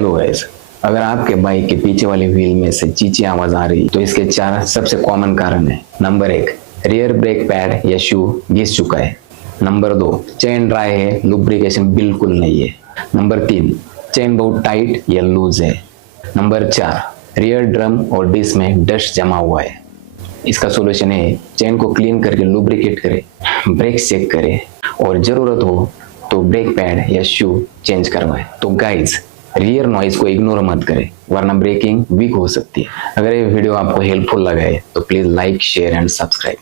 Hello guys, अगर आपके bike के पीछे वाले व्हील में से चींची आवाज आ रही तो इसके 4 सबसे कॉमन कारण है। नंबर 1, रियर ब्रेक पैड या शू घिस चुका है। नंबर 2, चेन ड्राई है, लुब्रिकेशन बिल्कुल नहीं है। नंबर 3, चेन बहुत टाइट या लूज है। नंबर 4, रियर ड्रम और डिस्क में डस्ट जमा हुआ है। इसका सोल्यूशन है चेन को क्लीन करके लुब्रिकेट करें, ब्रेक चेक करें और जरूरत हो तो ब्रेक पैड या शू चेंज करवाएं। तो गाइज, रियर नॉइज को इग्नोर मत करें वरना ब्रेकिंग वीक हो सकती है। अगर ये वीडियो आपको हेल्पफुल लगा है तो please like, share and subscribe.